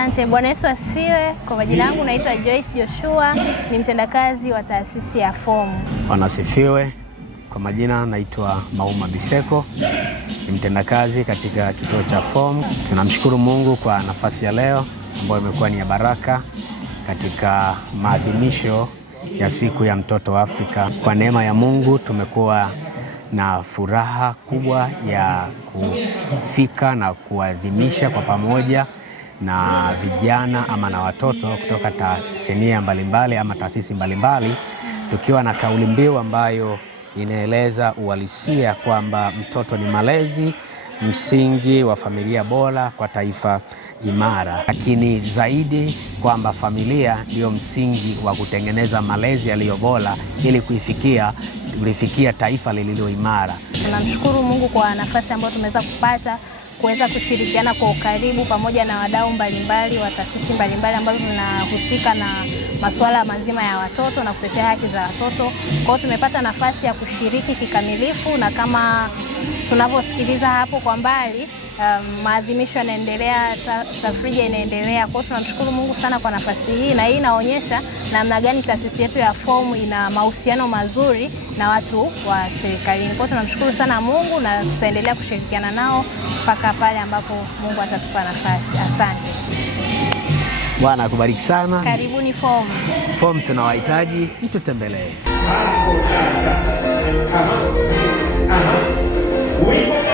Asante. Bwana Yesu asifiwe. Kwa majina yangu naitwa Joyce Joshua, ni mtendakazi wa taasisi ya FOM. Bwana asifiwe. Kwa majina naitwa Mauma Biseko, ni mtendakazi katika kituo cha FOM. Tunamshukuru Mungu kwa nafasi ya leo ambayo imekuwa ni ya baraka katika maadhimisho ya siku ya mtoto wa Afrika. Kwa neema ya Mungu tumekuwa na furaha kubwa ya kufika na kuadhimisha kwa pamoja na vijana ama na watoto kutoka tasnia mbalimbali ama taasisi mbalimbali, tukiwa na kauli mbiu ambayo inaeleza uhalisia kwamba mtoto ni malezi, msingi wa familia bora kwa taifa imara, lakini zaidi kwamba familia ndio msingi wa kutengeneza malezi yaliyo bora ili kulifikia taifa lililo imara. Tunamshukuru Mungu kwa nafasi ambayo tumeweza kupata kuweza kushirikiana kwa ukaribu pamoja na wadau mbalimbali wa taasisi mbalimbali ambazo zinahusika na masuala mazima ya watoto na kutetea haki za watoto. Kwa hiyo tumepata nafasi ya kushiriki kikamilifu, na kama tunavyosikiliza hapo kwa mbali, maadhimisho yanaendelea, tafrija inaendelea. Kwa hiyo tunamshukuru Mungu sana kwa nafasi hii, na hii inaonyesha namna gani taasisi yetu ya FOM ina mahusiano mazuri na watu wa serikalini. Kwa hiyo tunamshukuru sana Mungu na tutaendelea kushirikiana nao mpaka pale ambapo Mungu atatupa nafasi. Asante. Bwana akubariki sana. Karibuni FOM. FOM tunawahitaji, mtutembelee. Wimbo wa